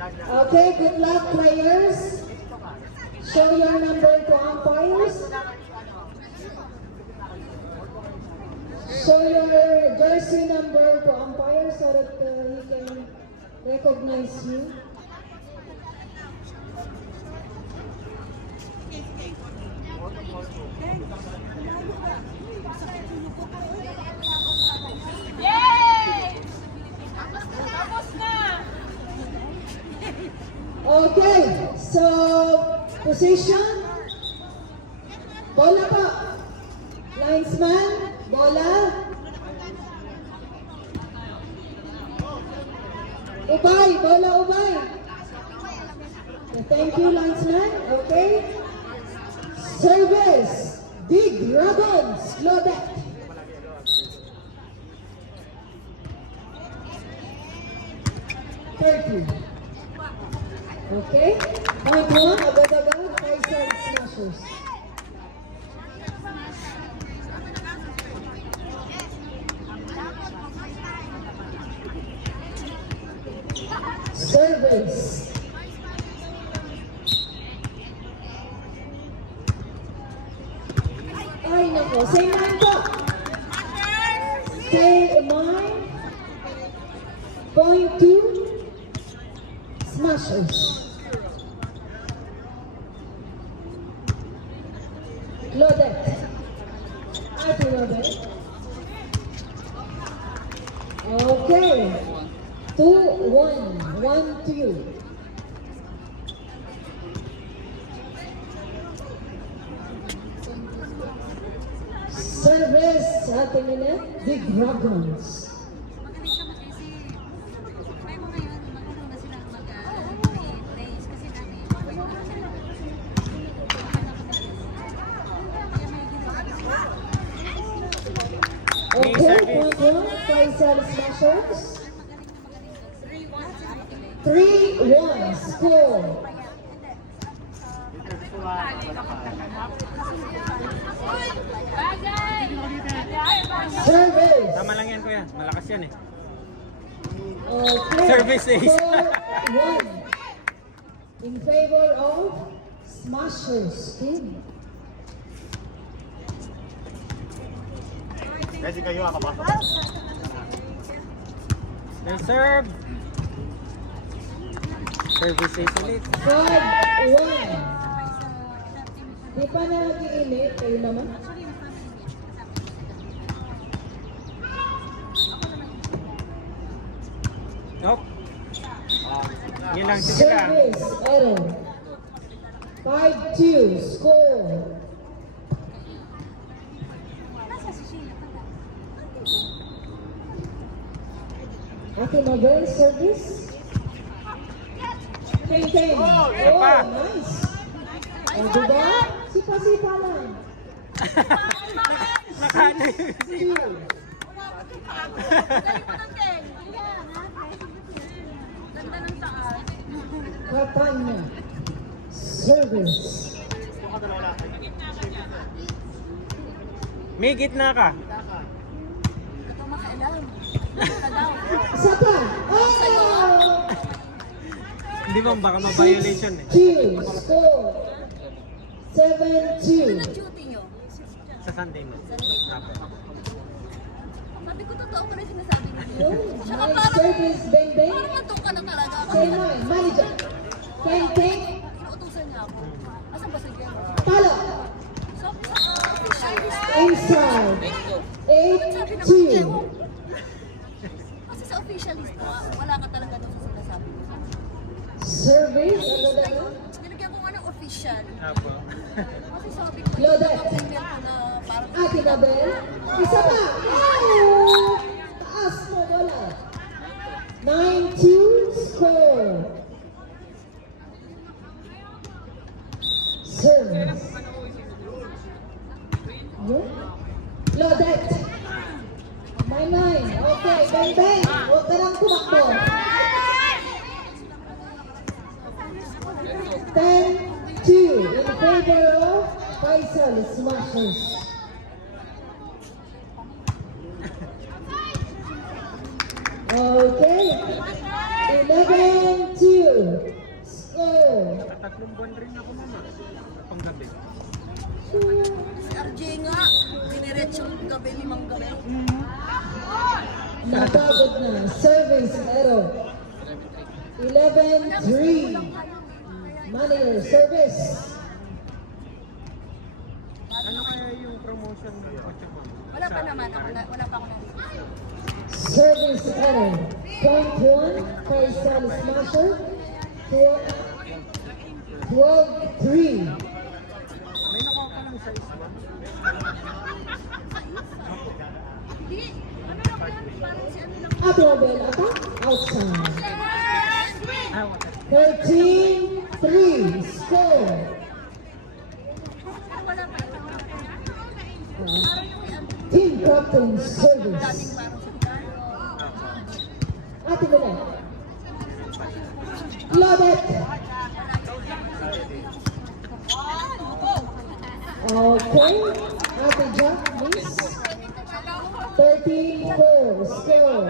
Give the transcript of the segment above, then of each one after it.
Okay, good luck players. Show your number to umpires. Show your jersey number to umpires so that he can recognize you. Okay, so position. Bola po. Linesman, bola. Ubay, bola ubay. Thank you, linesman. Okay. Service, Big Dragons, Claudette. Okay. Point one, agad-agad, Faisal Smashers. Service. Ay, nako. Say mine po. Say mine. Point two. Smashers. Claudette. Ate Claudette. Okay. 2-1. 1-2. Service sa ating ina, Big Dragons. Magaling siya mag-isip. Try mo ngayon, magulong na sila mag-place kasi dami. Okay, point one, Faisal Smashers. 3-1 score. Service. Tama lang yan, kuya. Malakas yan eh. Okay. Service ace. 4-1 in favor of Smashers team. Kasi kayo kapasok. They serve. Service ace ulit. 5-1. Di pa na nag-iinit. Kayo naman. Nope. Yun lang, sige lang. Service error. 5-2 score. Ate Mabel, service. 10-10. Oh, nice. O, diba? Sipa-sipa lang. Nakano yun. 2. Ganda ng taas. Katanya. Service. May gitna ka. Ito makailam. Isa pa. Oh! Hindi ba baka ma-violation eh. 2. Score. 7-2. Duty nyo. Sa Sunday mo. Sabi ko totoo pa rin sinasabi niyo. Tsaka Nice parang, service, Beng Beng. parang nandun ka na talaga. Say mine. Manager. Keng-keng. Inuutusan niya ako. Asan ba si Gem? Talo. So, official. Inside. Sabi naman 8-2. Gem. Kasi sa official list ko, wala ka talaga doon sa sinasabi ko. Service. Ano? Nilagyan ko nga ng official. Apo. Kasi sabi ko, Claudette. yung email ko na parang Ate Mabel. Isa pa. Oh! Taas mo bola. 9-2 score. Service. Yun. Claudette. My line. Okay, bang bang. Huwag ka lang tumakbo. 10-2 in favor of Faisal Smashers. Okay. 11-2. 3 buwan rin ako mama. Panggabi. Si RJ nga, diniretsyong gabi, 5 gabi. Napagod na. Service error. 11-3. Manager, service. Ano kaya yung promotion ng kotse mo? Wala pa naman, wala pa ako na. Service error. Point 1, Faisal Smasher. 12-3. May nakuha ka ng size 1? Hindi, ano lang yan, parang si ano lang. Abel attack. Outside. Ah, wala. 13-3. Score. Pero wala pa, wala pa. Parang yung ano, Team captain service. dating parang sa Taro. Ate Belen. Loaded. Okay. Ate Jack, please. 13-4. Score.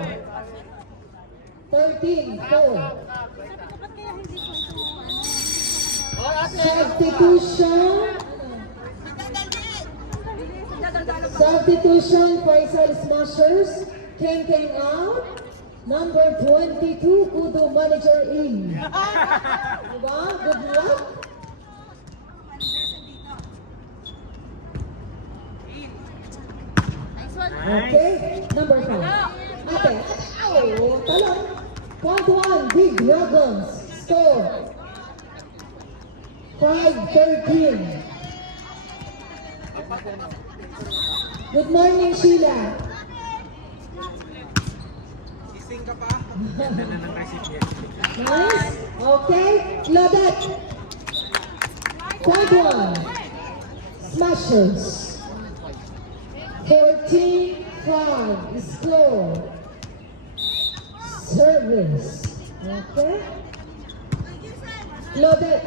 13-4. Ba't kaya hindi ko ito, Substitution. Substitution. Faisal Smashers. King out. Number 22, Kudo manager in. Diba? Good luck. Nice one. Okay, number 5. Ate, oh, talong. Point 1, Big Dragons. Score. 5-13. Good morning, Sheila. Gising ka pa? Ganda na ng recipient. Nice. Okay, loaded. Point 1. Smashers. 14-5. Score. Service. Okay. Loaded.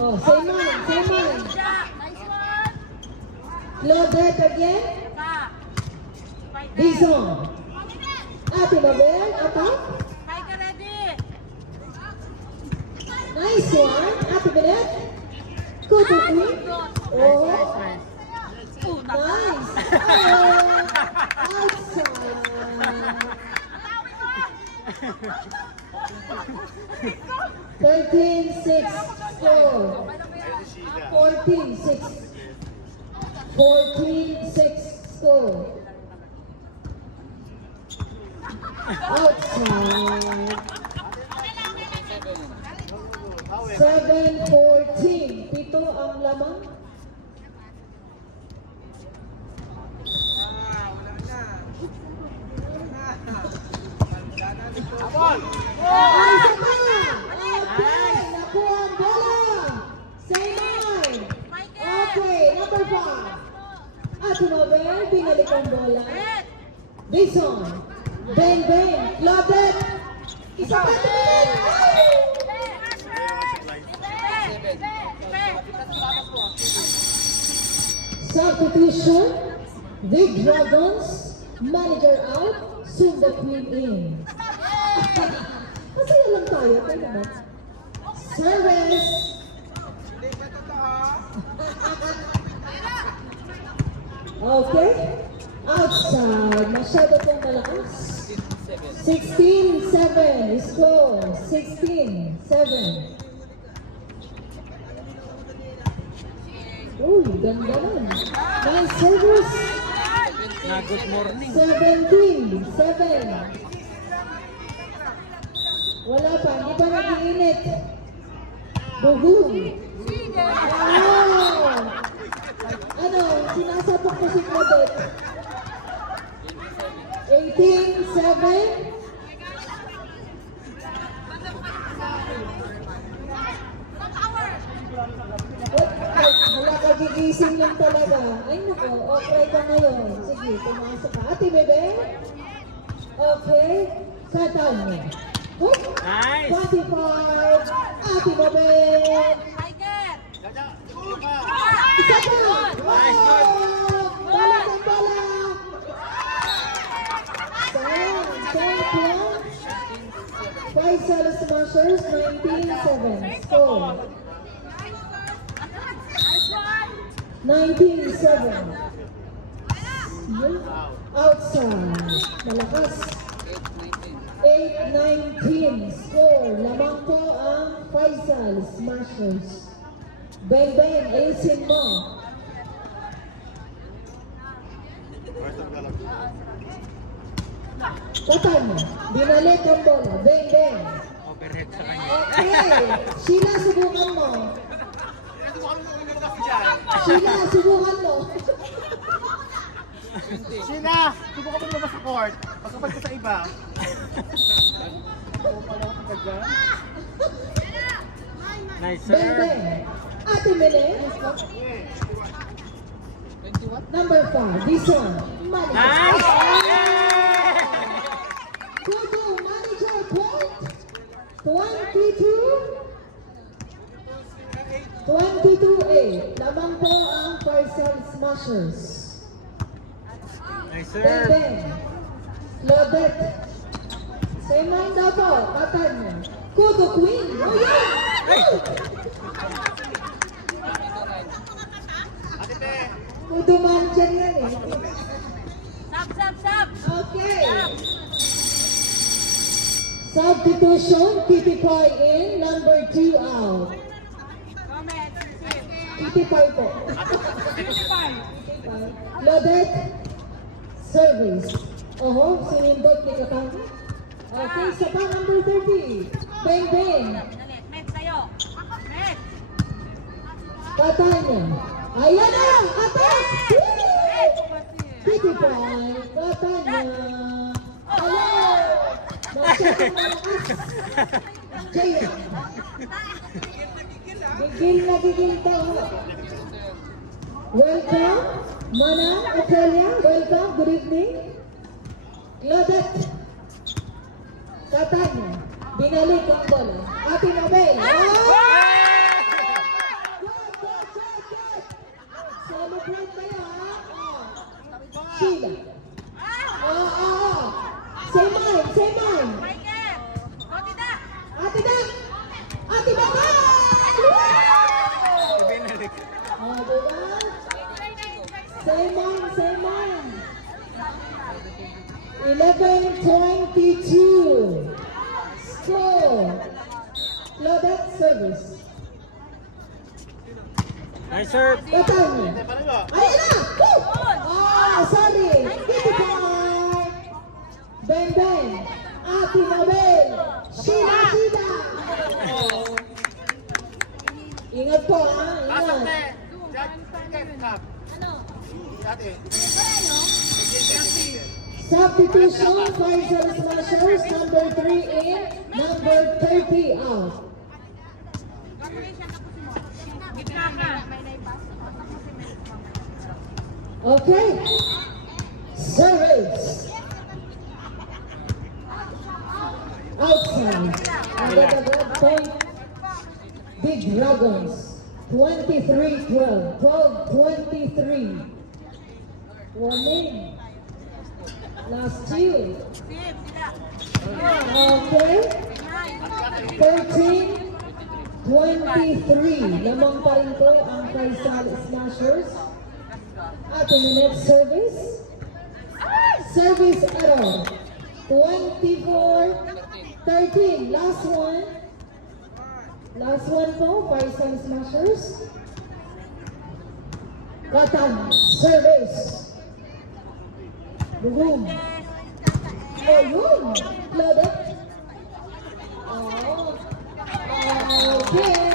Oh, same man, same man. Nice one. Loaded again. Pa. Bison. Ate Mabel, attack. Tiger ready. Nice one. Ate Benet. Kudo queen. Oh, Nice. nice. Oh, outside. 13-6 score. 14-6. 14-6 score. Outside. 7-14. Pito ang lamang. Ay, isa pa! Okay, nakuha ang bola. Same line. Okay, number 5. Ate Mabel, binalik ang bola. Bison. Bang, bang. Loaded. Isa pa, Ate Mabel. Substitution. Big Dragons. Manager out. Soon the queen in. Masaya lang tayo. Tayo naman. Service. Okay. Outside. Masyado pong malakas. 16-7. Score. 16-7. Uy, ganda nun. Nice service. Na good morning. 17-7. Wala pa, hindi pa nag-iinit. Bugong. Wow! Ano, sinasapok ko si Claudette. 18-7. Wala ka gigising lang talaga. Ay nako, okay ka ngayon. Sige, pumasok ka. Ate Bebe? Okay. Cut-down mo. Hook. Nice. 25. Ate Bebe. Tiger. Isa pa. Nice, Wow! Bola ng bola. Sayang. 10 points. Faisal Smashers, 19-7. Score. 19-7. Outside. Malakas. 8-19. Score. Lamang po ang Faisal Smashers. Bang bang, ayusin mo. Katan, binalik ang bola. Bang bang. Overhead sa kanya. Okay. Sheila, subukan mo. Sheila, subukan mo. Sheila, subukan mo lumabas sa court. Pagkapal ka sa iba. Nice, Bang sir. bang. Ate Mele. Number 5, this one. Manager. Nice! Kudu, manager point. 22-8. Lamang po ang Faisal Smashers. Nice, Bang sir. bang. Lodet. Same line daw po. Katan. Kudu Queen. Oh yeah! Kudu manager yan eh. Sab! Okay. Substitution, Kitty Pie in, number 2 out. Comment. Kitty Pie po. Lodet, service. Oho, sinindot ni Katang. Okay, sa pa, number 30. Bang bang. Met sa'yo. Met. Katanya. Ayan na! Atas! Kitty Pie, Katanya. Hello! Masyadong malakas. Jaya. Gigil tayo. Welcome, Mana, Otelia. Welcome, good evening. Lodet. Katanya. Binalik ang bola. Ate Mabel. Celebrate kayo, ha? Sheila. Same mind. Michael. Rotida. Ate Dak. Ate Babay. Binalik. Diba? Same mind. 11-22. Score. Lodet service. Nice, sir. Katanya. Ayan na! Woo! Sorry! Kitty Pie! Bang bang! Ate Mabel! Sheila! Ingat po ha! Ingat! Substitution, Faisal Smashers, number 3 in, number 30 out. Gitna ka. Okay. Service. Outside. Under the red point. Big Dragons. 23-12. 12-23. Warning. Last two. Steve, sila. Okay. 13-23. Lamang pa rin po ang Faisal Smashers. Ating next service. Service error. 24-13. Last one. Last one po, Faisal Smashers. Katang service. Boom. Oh, yun. Loaded. Oh. Okay.